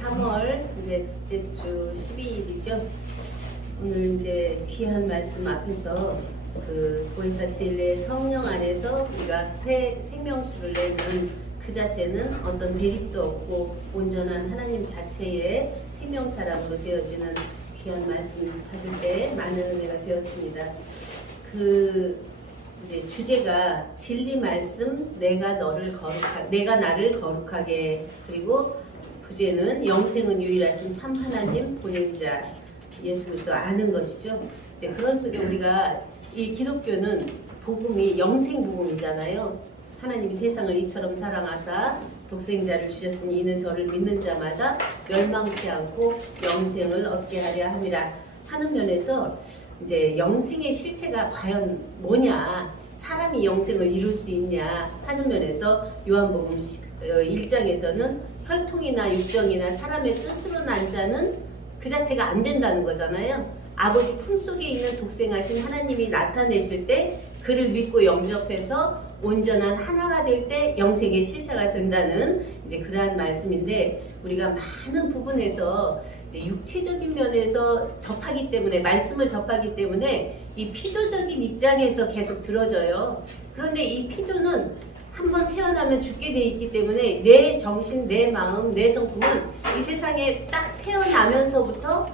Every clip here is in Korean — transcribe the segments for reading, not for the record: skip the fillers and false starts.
3월 이제 둘째 주 12일이죠. 오늘 이제 귀한 말씀 앞에서 그 보혜사 진리의 성령 안에서 우리가 새 생명수를 내는 그 자체는 어떤 대립도 없고 온전한 하나님 자체의 생명 사람으로 되어지는 귀한 말씀 받을 때 많은 은혜가 되었습니다. 그 이제 주제가 진리 말씀 내가 나를 거룩하게, 그리고 부제는 영생은 유일하신 참 하나님 보낸 자 예수 그리스도 아는 것이죠. 이제 그런 속에 우리가 이 기독교는 복음이 영생 복음이잖아요. 하나님이 세상을 이처럼 사랑하사 독생자를 주셨으니 이는 저를 믿는 자마다 멸망치 않고 영생을 얻게 하려 함이라 하는 면에서 이제 영생의 실체가 과연 뭐냐, 사람이 영생을 이룰 수 있냐 하는 면에서 요한복음 1장에서는 혈통이나 육정이나 사람의 뜻으로 난 자는 그 자체가 안 된다는 거잖아요. 아버지 품속에 있는 독생하신 하나님이 나타내실 때 그를 믿고 영접해서 온전한 하나가 될 때 영생의 실체가 된다는 이제 그러한 말씀인데, 우리가 많은 부분에서 이제 육체적인 면에서 접하기 때문에, 말씀을 접하기 때문에 이 피조적인 입장에서 계속 들어져요. 그런데 이 피조는 한번 태어나면 죽게 돼 있기 때문에 내 정신, 내 마음, 내 성품은 이 세상에 딱 태어나면서부터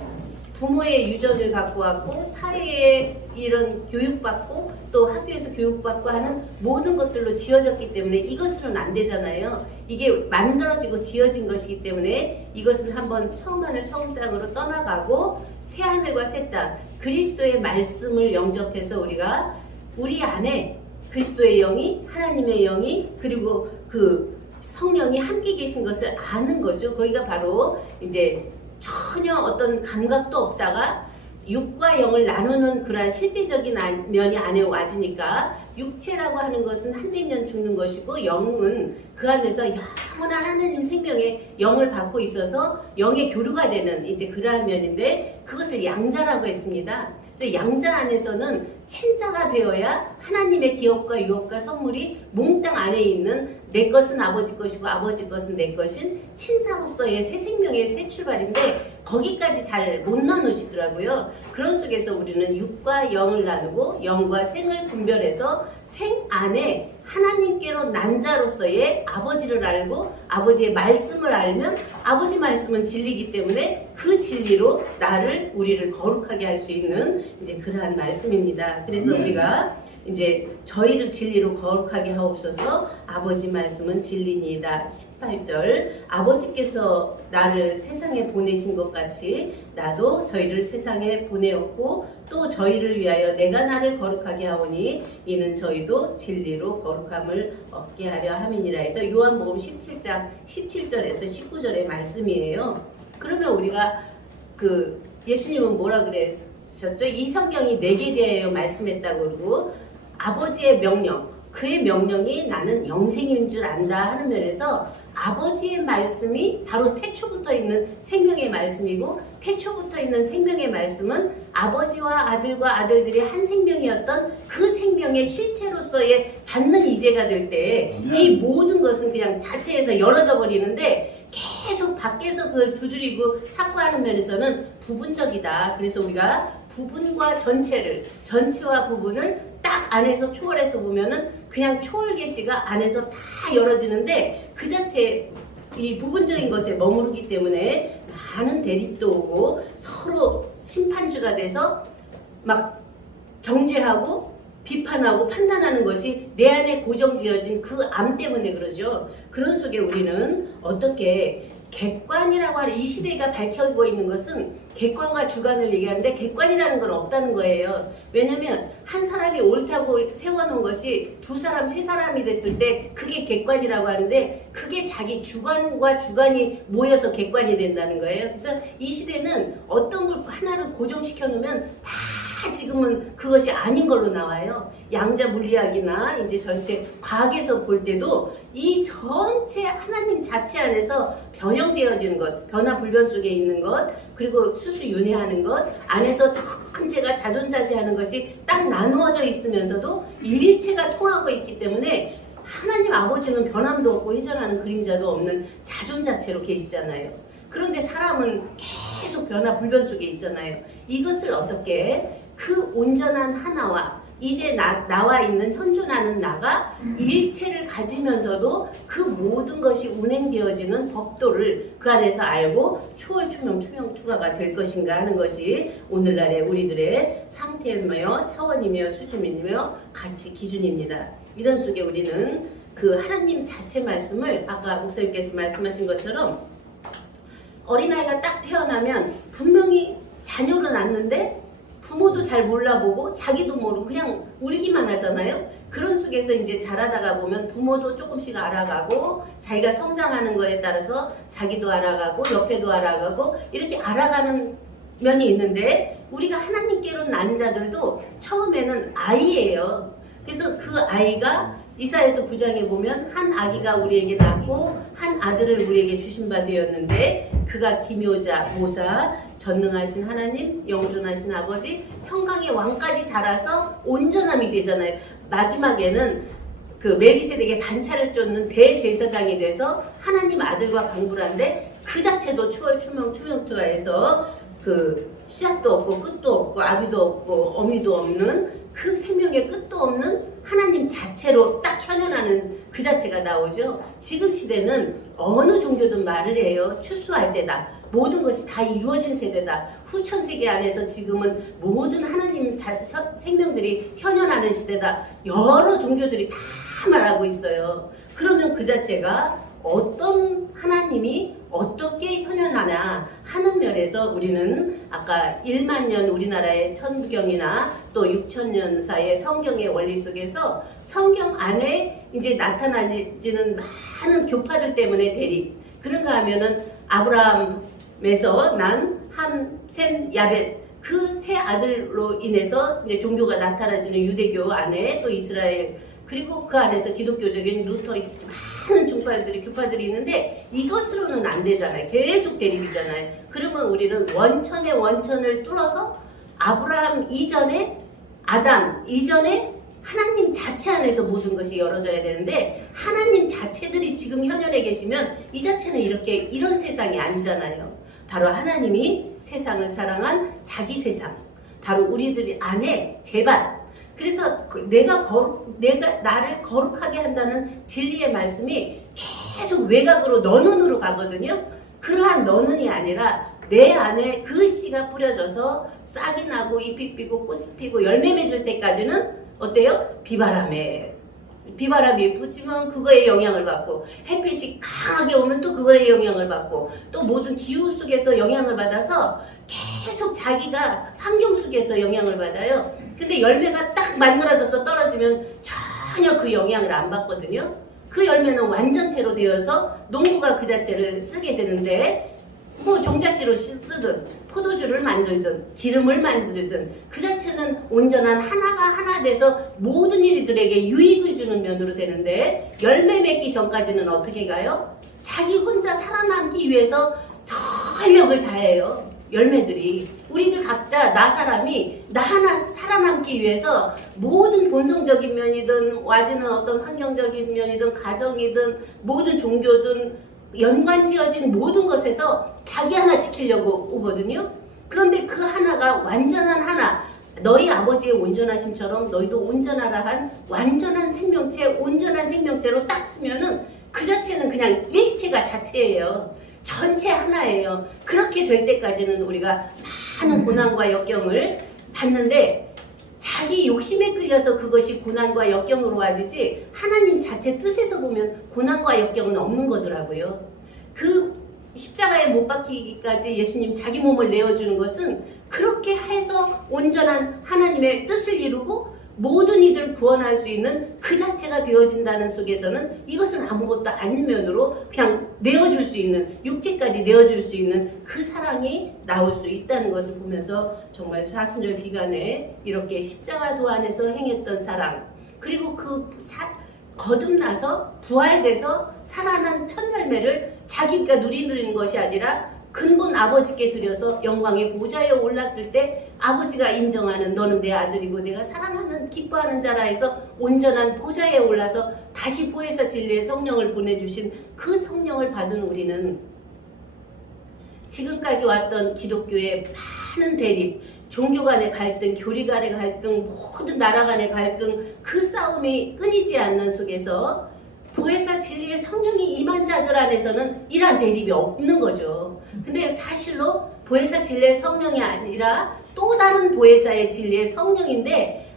부모의 유전을 갖고 왔고 사회에 이런 교육받고 또 학교에서 교육받고 하는 모든 것들로 지어졌기 때문에 이것으로는 안 되잖아요. 이게 만들어지고 지어진 것이기 때문에 이것은 한번 처음 하늘 처음 땅으로 떠나가고 새 하늘과 새 땅, 그리스도의 말씀을 영접해서 우리가 우리 안에 그리스도의 영이, 하나님의 영이, 그리고 그 성령이 함께 계신 것을 아는 거죠. 거기가 바로 이제 전혀 어떤 감각도 없다가 육과 영을 나누는 그러한 실제적인 면이 안에 와지니까 육체라고 하는 것은 한백 년 죽는 것이고 영은 그 안에서 영원한 하나님 생명의 영을 받고 있어서 영의 교류가 되는 이제 그러한 면인데, 그것을 양자라고 했습니다. 그래서 양자 안에서는 친자가 되어야 하나님의 기업과 유업과 선물이 몽땅 안에 있는, 내 것은 아버지 것이고 아버지 것은 내 것인 친자로서의 새 생명의 새 출발인데 거기까지 잘 못 나누시더라고요. 그런 속에서 우리는 육과 영을 나누고 영과 생을 분별해서 생 안에 하나님께로 난 자로서의 아버지를 알고 아버지의 말씀을 알면 아버지 말씀은 진리이기 때문에 그 진리로 우리를 거룩하게 할 수 있는 이제 그러한 말씀입니다. 그래서 우리가 이제 저희를 진리로 거룩하게 하옵소서, 아버지 말씀은 진리니이다. 18절, 아버지께서 나를 세상에 보내신 것 같이 나도 저희를 세상에 보내었고 또 저희를 위하여 내가 나를 거룩하게 하오니 이는 저희도 진리로 거룩함을 얻게 하려 함이니라 해서 요한복음 17장 17절에서 19절의 말씀이에요. 그러면 우리가 그 예수님은 뭐라 그랬었죠? 이 성경이 내게 대하여 말씀했다고 그러고 아버지의 명령, 그의 명령이 나는 영생인 줄 안다 하는 면에서 아버지의 말씀이 바로 태초부터 있는 생명의 말씀이고, 태초부터 있는 생명의 말씀은 아버지와 아들과 아들들이 한 생명이었던 그 생명의 실체로서의 받는 이제가 될 때 이 모든 것은 그냥 자체에서 열어져 버리는데 계속 밖에서 그걸 두드리고 찾고 하는 면에서는 부분적이다. 그래서 우리가 부분과 전체와 부분을 딱 안에서 초월해서 보면은 그냥 초월 계시가 안에서 다 열어지는데 그 자체 이 부분적인 것에 머무르기 때문에 많은 대립도 오고 서로 심판주가 돼서 막 정죄하고 비판하고 판단하는 것이 내 안에 고정지어진 그 암 때문에 그러죠. 그런 속에 우리는 어떻게 객관이라고 하는 이 시대가 밝혀지고 있는 것은 객관과 주관을 얘기하는데 객관이라는 건 없다는 거예요. 왜냐면 한 사람이 옳다고 세워놓은 것이 두 사람, 세 사람이 됐을 때 그게 객관이라고 하는데 그게 자기 주관과 주관이 모여서 객관이 된다는 거예요. 그래서 이 시대는 어떤 걸 하나를 고정시켜 놓으면 다 지금은 그것이 아닌 걸로 나와요. 양자 물리학이나 이제 전체 과학에서 볼 때도 이 전체 하나님 자체 안에서 변형되어지는 것, 변화 불변 속에 있는 것, 그리고 수수윤회하는 것, 안에서 전체가 자존자재하는 것이 딱 나누어져 있으면서도 일체가 통하고 있기 때문에 하나님 아버지는 변함도 없고 회전하는 그림자도 없는 자존자체로 계시잖아요. 그런데 사람은 계속 변화 불변 속에 있잖아요. 이것을 어떻게 그 온전한 하나와 이제 나와 있는 현존하는 나가 일체를 가지면서도 그 모든 것이 운행되어지는 법도를 그 안에서 알고 초월투명투명투가가 될 것인가 하는 것이 오늘날의 우리들의 상태이며 차원이며 수준이며 가치 기준입니다. 이런 속에 우리는 그 하나님 자체 말씀을 아까 목사님께서 말씀하신 것처럼 어린아이가 딱 태어나면 분명히 자녀로 낳는데 부모도 잘 몰라보고 자기도 모르고 그냥 울기만 하잖아요. 그런 속에서 이제 자라다가 보면 부모도 조금씩 알아가고 자기가 성장하는 거에 따라서 자기도 알아가고 옆에도 알아가고 이렇게 알아가는 면이 있는데 우리가 하나님께로 난 자들도 처음에는 아이예요. 그래서 그 아이가 이사야서 9장에 보면 한 아기가 우리에게 낳고 한 아들을 우리에게 주신 바 되었는데 그가 기묘자, 모사, 전능하신 하나님, 영존하신 아버지, 평강의 왕까지 자라서 온전함이 되잖아요. 마지막에는 그 멜기세덱의 반차를 쫓는 대제사장이 돼서 하나님 아들과 방불한데 그 자체도 초월투명투명투가해서 그 시작도 없고 끝도 없고 아비도 없고 어미도 없는 그 생명의 끝도 없는 하나님 자체로 딱 현현하는 그 자체가 나오죠. 지금 시대는 어느 종교든 말을 해요. 추수할 때다. 모든 것이 다 이루어진 세대다. 후천세계 안에서 지금은 모든 하나님 생명들이 현현하는 시대다. 여러 종교들이 다 말하고 있어요. 그러면 그 자체가 어떤 하나님이 어떻게 현현하나 하는 면에서 우리는 아까 1만 년 우리나라의 천부경이나 또 6천 년 사이의 성경의 원리 속에서 성경 안에 이제 나타나지는 많은 교파들 때문에 대립. 그런가 하면은 아브라함에서 난 함, 셈, 야벳 그 세 아들로 인해서 이제 종교가 나타나지는 유대교 안에 또 이스라엘 그리고 그 안에서 기독교적인 루터 많은 교파들이 있는데 이것으로는 안 되잖아요. 계속 대립이잖아요. 그러면 우리는 원천의 원천을 뚫어서 아브라함 이전에 아담 이전에 하나님 자체 안에서 모든 것이 열어져야 되는데 하나님 자체들이 지금 현현에 계시면 이 자체는 이런 세상이 아니잖아요. 바로 하나님이 세상을 사랑한 자기 세상 바로 우리들 안에 재반 그래서 내가 나를 거룩하게 한다는 진리의 말씀이 계속 외곽으로 너는으로 가거든요. 그러한 너는이 아니라 내 안에 그 씨가 뿌려져서 싹이 나고 잎이 피고 꽃이 피고 열매 맺을 때까지는 어때요? 비바람이 붙지면 그거에 영향을 받고 햇빛이 강하게 오면 또 그거에 영향을 받고 또 모든 기후 속에서 영향을 받아서 계속 자기가 환경 속에서 영향을 받아요. 근데 열매가 딱 만들어져서 떨어지면 전혀 그 영향을 안 받거든요. 그 열매는 완전체로 되어서 농부가 그 자체를 쓰게 되는데 뭐 종자씨로 쓰든 포도주를 만들든 기름을 만들든 그 자체는 온전한 하나가 하나 돼서 모든 이들에게 유익을 주는 면으로 되는데 열매 맺기 전까지는 어떻게 가요? 자기 혼자 살아남기 위해서 전력을 다해요. 열매들이 우리들 각자 나 사람이 나 하나 살아남기 위해서 모든 본성적인 면이든 와지는 어떤 환경적인 면이든 가정이든 모든 종교든 연관지어진 모든 것에서 자기 하나 지키려고 오거든요. 그런데 그 하나가 완전한 하나 너희 아버지의 온전하심처럼 너희도 온전하라 한 완전한 생명체 온전한 생명체로 딱 쓰면은 그 자체는 그냥 일체가 자체예요. 전체 하나예요. 그렇게 될 때까지는 우리가 많은 고난과 역경을 받는데 자기 욕심에 끌려서 그것이 고난과 역경으로 와지지 하나님 자체 뜻에서 보면 고난과 역경은 없는 거더라고요. 그 십자가에 못 박히기까지 예수님 자기 몸을 내어주는 것은 그렇게 해서 온전한 하나님의 뜻을 이루고 모든 이들 구원할 수 있는 그 자체가 되어진다는 속에서는 이것은 아무것도 아닌 면으로 그냥 내어줄 수 있는, 육체까지 내어줄 수 있는 그 사랑이 나올 수 있다는 것을 보면서 정말 사순절 기간에 이렇게 십자가도 안에서 행했던 사랑, 그리고 거듭나서 부활돼서 살아난 첫 열매를 자기가 누리는 것이 아니라 근본 아버지께 드려서 영광의 보좌에 올랐을 때 아버지가 인정하는 너는 내 아들이고 내가 사랑하는 기뻐하는 자라 해서 온전한 보좌에 올라서 다시 보혜사 진리의 성령을 보내주신 그 성령을 받은 우리는 지금까지 왔던 기독교의 많은 대립, 종교 간의 갈등, 교리 간의 갈등, 모든 나라 간의 갈등, 그 싸움이 끊이지 않는 속에서 보혜사 진리의 성령이 임한 자들 안에서는 이러한 대립이 없는 거죠. 근데 사실로 보혜사 진리의 성령이 아니라 또 다른 보혜사의 진리의 성령인데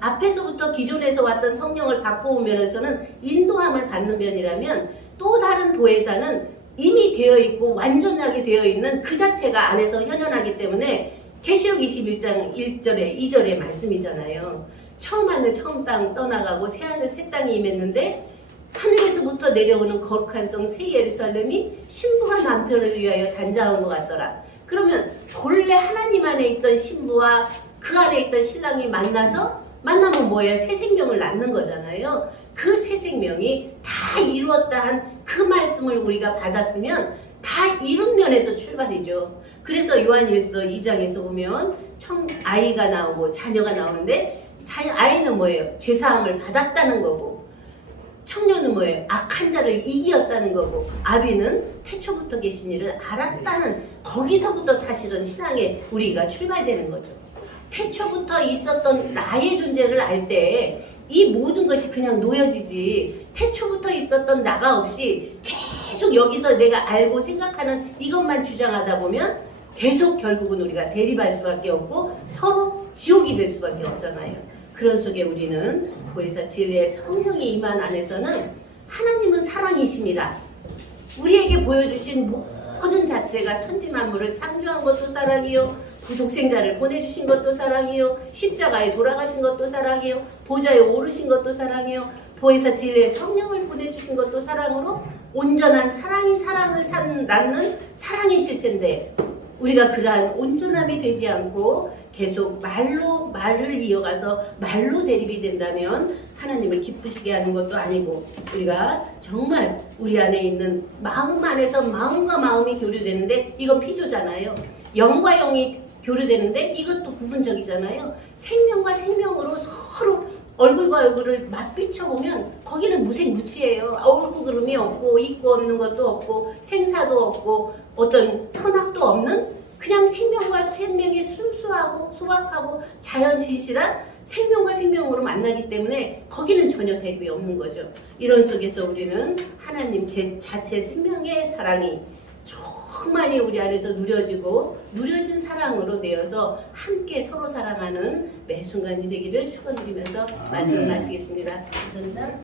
앞에서부터 기존에서 왔던 성령을 바꿔오면서는 인도함을 받는 면이라면 또 다른 보혜사는 이미 되어 있고 완전하게 되어 있는 그 자체가 안에서 현현하기 때문에 계시록 21장 1절에 2절의 말씀이잖아요. 처음 하늘 처음 땅 떠나가고 새 하늘 새 땅이 임했는데 하늘에서부터 내려오는 거룩한 성 새 예루살렘이 신부가 남편을 위하여 단장한 것 같더라. 그러면 본래 하나님 안에 있던 신부와 그 안에 있던 신랑이 만나면 뭐예요? 새 생명을 낳는 거잖아요. 그 새 생명이 다 이루었다 한 그 말씀을 우리가 받았으면 다 이룬 면에서 출발이죠. 그래서 요한일서 2장에서 보면 아이가 나오고 자녀가 나오는데 아이는 뭐예요? 죄사함을 받았다는 거고, 청년은 뭐예요? 악한 자를 이기었다는 거고, 아비는 태초부터 계신 이를 알았다는, 거기서부터 사실은 신앙에 우리가 출발되는 거죠. 태초부터 있었던 나의 존재를 알 때 이 모든 것이 그냥 놓여지지, 태초부터 있었던 나가 없이 계속 여기서 내가 알고 생각하는 이것만 주장하다 보면 계속 결국은 우리가 대립할 수밖에 없고 서로 지옥이 될 수밖에 없잖아요. 그런 속에 우리는 보혜사 진리의 성령이 임한 안에서는 하나님은 사랑이십니다. 우리에게 보여주신 모든 자체가 천지만물을 창조한 것도 사랑이요, 독생자를 보내주신 것도 사랑이요, 십자가에 돌아가신 것도 사랑이요, 보좌에 오르신 것도 사랑이요, 보혜사 진리의 성령을 보내주신 것도 사랑으로 온전한 사랑이 사랑을 낳는 사랑의 실체인데, 우리가 그러한 온전함이 되지 않고 계속 말을 이어가서 말로 대립이 된다면 하나님을 기쁘시게 하는 것도 아니고, 우리가 정말 우리 안에 있는 마음 안에서 마음과 마음이 교류되는데 이건 피조잖아요. 영과 영이 교류되는데 이것도 부분적이잖아요. 생명과 생명으로 서로 얼굴과 얼굴을 맞비춰보면 거기는 무색무취해요. 옳고 그름이 없고 있고 없는 것도 없고 생사도 없고 어떤 선악도 없는, 그냥 생명과 생명이 순수하고 소박하고 자연진실한 생명과 생명으로 만나기 때문에 거기는 전혀 대립이 없는 거죠. 이런 속에서 우리는 하나님 자체 생명의 사랑이 정말 우리 안에서 누려진 사랑으로 되어서 함께 서로 사랑하는 매 순간이 되기를 축원드리면서 말씀을 마치겠습니다. 감사합니다.